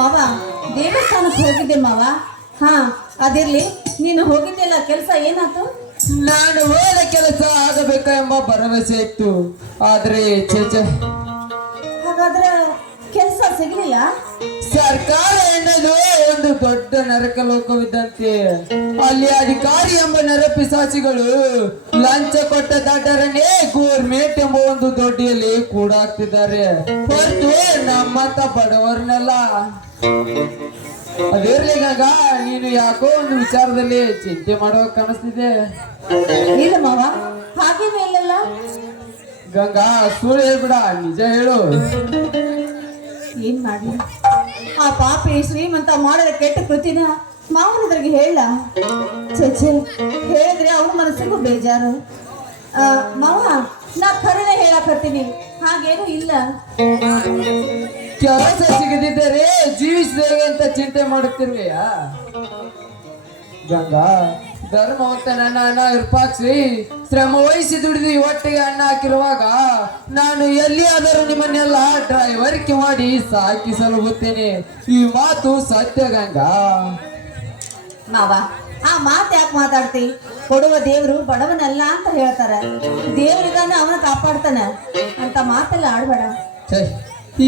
ಮಾವ ದೇವಸ್ಥಾನಕ್ಕೆ ಹೋಗಿದ್ದೆ ಮಾವ. ಹಾ ಅದಿರ್ಲಿ, ನೀನು ಹೋಗಿದ್ದೆಲ್ಲ ಕೆಲಸ ಏನಾಯ್ತು? ನಾನು ಹೋದ ಕೆಲಸ ಆಗಬೇಕ ಎಂಬ ಭರವಸೆ ಇತ್ತು, ಆದ್ರೆ ಚೇಚೆ ಹಾಗಾದ್ರೆ ಕೆಲಸ ಸಿಗ್ಲಿಲ್ಲ? ಸರ್ಕಾರ ಎನ್ನೋದು ಒಂದು ದೊಡ್ಡ ನರಕ ಲೋಕವಿದ್ದಂತೆ. ಅಲ್ಲಿ ಅಧಿಕಾರಿ ಎಂಬ ನರಪಿಸಾಚಿಗಳು ಲಂಚ ಕೊಟ್ಟ ದಡ್ಡರನ್ನೇ ಗೋರ್ಮೆಂಟ್ ಎಂಬ ಒಂದು ದೊಡ್ಡಿಯಲ್ಲಿ ಕೂಡಾಕ್ತಿದ್ದಾರೆ ಹೊರತು ನಮ್ಮಂತ ಬಡವರನ್ನೆಲ್ಲ. ಅದಿರ್ಲಿ ಗಂಗಾ, ನೀನು ಯಾಕೋ ಒಂದು ವಿಚಾರದಲ್ಲಿ ಚಿಂತೆ ಮಾಡುವ ಕಾಣಿಸ್ತಿದೆ. ಇಲ್ಲ ಮಾವ, ಹಾಗೇನೂ ಇಲ್ಲಲ್ಲ. ಗಂಗಾ ಸುಳ್ಳು ಹೇಳ್ಬಿಡ, ನಿಜ ಹೇಳು. ಏನ್ ಮಾಡಿ ಆ ಪಾಪಿ ಶ್ರೀಮಂತ ಮಾಡಿದ ಕೆಟ್ಟ ಕೃತಿನ ಮಾವನದ್ರಿಗೆ ಹೇಳ. ಚೇಚೆ, ಹೇಳಿದ್ರೆ ಅವನ ಮನಸ್ಸಿಗೂ ಬೇಜಾರು. ಮಾವ, ನಾ ಖರೇನೆ ಹೇಳಕತ್ತೀನಿ, ಹಾಗೇನು ಇಲ್ಲ. ಕೆಲಸ ಸಿಗದಿದ್ದರೆ ಜೀವಿಸಿದೇವೆ ಅಂತ ಚಿಂತೆ ಮಾಡುತ್ತಿರುವೆಯಾ ಗಂಗಾ? ಧರ್ಮವಂತ ನನ್ನ ಅಣ್ಣ ವಿರೂಪಾಕ್ಷಿ ಶ್ರಮ ವಹಿಸಿ ದುಡಿದು ಒಟ್ಟಿಗೆ ಅಣ್ಣ ಹಾಕಿರುವಾಗ ನಾನು ಎಲ್ಲಿಯಾದರೂ ನಿಮ್ಮನ್ನೆಲ್ಲ ಡ್ರೈವರ್ಗೆ ಮಾಡಿ ಸಾಕಿಸಲು ಹೋಗ್ತೇನೆ. ಈ ಮಾತು ಸತ್ಯ ಗಂಗಾ. ಮಾವ, ಆ ಮಾತು ಯಾಕೆ ಮಾತಾಡ್ತಿ? ಕೊಡುವ ದೇವ್ರು ಬಡವನಲ್ಲ ಅಂತ ಹೇಳ್ತಾರ. ದೇವ್ರಿಗಾನ ಅವನ ಕಾಪಾಡ್ತಾನ ಅಂತ ಮಾತೆಲ್ಲ ಆಡ್ಬೇಡ.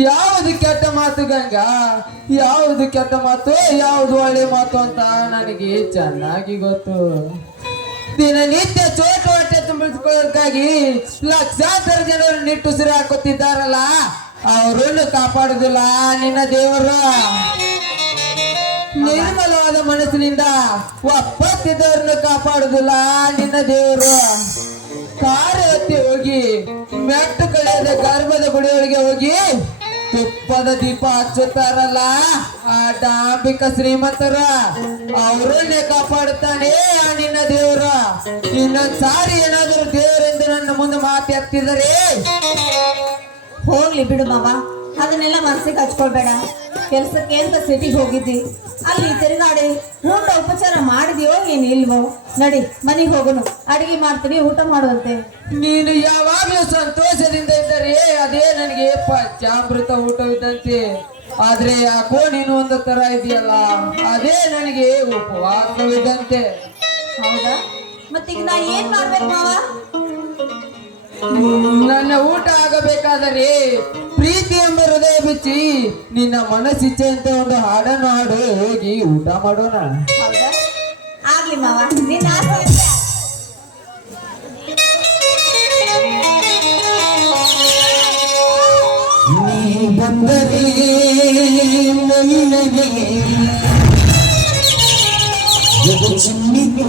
ಯಾವುದು ಕೆಟ್ಟ ಮಾತು ಗಂಗಾ? ಯಾವುದು ಕೆಟ್ಟ ಮಾತು, ಯಾವುದು ಒಳ್ಳೆ ಮಾತು ಅಂತ ನನಗೆ ಚೆನ್ನಾಗಿ ಗೊತ್ತು. ದಿನನಿತ್ಯ ಚೋಟ ಹೊಟ್ಟೆ ತುಂಬಿಸ್ಕೊಳ್ಳೋದಕ್ಕಾಗಿ ಲಕ್ಷಾಂತರ ಜನರು ನಿಟ್ಟುಸಿರು ಹಾಕುತ್ತಿದ್ದಾರಲ್ಲ, ಅವರನ್ನು ಕಾಪಾಡುದಿಲ್ಲ ನಿನ್ನ ದೇವರು. ನಿರ್ಮಲವಾದ ಮನಸ್ಸಿನಿಂದ ಒಪ್ಪತ್ತಿದ್ದವ್ರನ್ನು ಕಾಪಾಡುದಿಲ್ಲ ನಿನ್ನ ದೇವರು. ಕಾರು ಎತ್ತಿ ಹೋಗಿ ಮೆಟ್ಟು ಕಳೆಯದ ಗರ್ಭದ ಗುಡಿಯೊಳಗೆ ಹೋಗಿ ತುಪ್ಪದ ದೀಪ ಹಚ್ಚುತ್ತಾರಲ್ಲ ಆ ಡಾಂಬಿಕ ಶ್ರೀಮಂತರು, ಅವರನ್ನೇ ಕಾಪಾಡುತ್ತಾನೆ ಆ ನಿನ್ನ ದೇವರು. ಇನ್ನೊಂದ್ಸಾರಿ ಏನಾದರೂ ದೇವರೆಂದು ನನ್ನ ಮುಂದೆ ಮಾತು ಎತ್ತಿದರೆ ಹೋಗ್ಲಿ ಬಿಡು ಮಾವ, ಅದನ್ನೆಲ್ಲ ಮನಸ್ಸಿಗೆ ಹಚ್ಕೊಳ್ಬೇಡ. ಕೆಲ್ಸಕ್ಕೆ ಅಂತ ಸಿಟಿಗೆ ಹೋಗಿದ್ದಿ, ಅಲ್ಲಿ ತಿರುಗಾಡಿ ಊಟ ಉಪಚಾರ ಮಾಡಿದ್ಯೋ ಏನ್ ಇಲ್ವೋ? ನಡಿ ಮನೆಗೆ ಹೋಗೋಣ, ಅಡಿಗೆ ಮಾಡ್ತೀನಿ, ಊಟ ಮಾಡುವಂತೆ. ನೀನು ಯಾವಾಗ್ಲೂ ಸಂತೋಷದಿಂದ ಇದ್ದರೆ ಅದೇ ನನಗೆ ಪಂಚಾಮೃತ ಊಟವಿದ್ದಂತೆ. ಆದ್ರೆ ಯಾಕೋ ನೀನು ಒಂದು ತರ ಇದೆಯಲ್ಲ, ಅದೇ ನನಗೆ ಉಪವಾಸವಿದ್ದಂತೆ. ಹೌದಾ? ಮತ್ತೀಗ ನಾ ಏನ್ ಮಾಡ್ಬೇಕು ಮಾವ? ನನ್ನ ಊಟ ಆಗಬೇಕಾದರೆ ಪ್ರೀತಿ ಎಂಬ ಹೃದಯ ಬಿಚ್ಚಿ ನಿನ್ನ ಮನಸ್ಸಿಚ್ಛೆ ಅಂತ ಒಂದು ಹಾಡನ್ನು ಹಾಡು, ಹೋಗಿ ಊಟ ಮಾಡೋಣ. ಹೌದಾ? ಆಗ್ಲಿ ಮಾವ, ನಿನ್ನ ಆಸೆ ಇರ್ಲಿ. ನೀ ಬಂದರೆ ನನ್ನಗೆ ಚಿಮ್ಮಿತು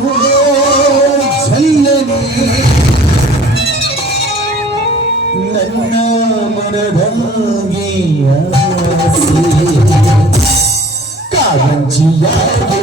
ಚಲ್ಲನೆ ನನ್ನ ಮನದಾಗಿ ಆಸೆ ಕಾರಂಜಿಯಾಗಿ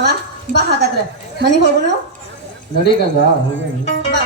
ಮಾವ ಬಾ ಹಾಗಾದ್ರೆ ಮನೆಗೆ ಹೋಗೋಣ ನಡಿ ಗಂಗಾ ಹೋಗೋಣ. ಬಾ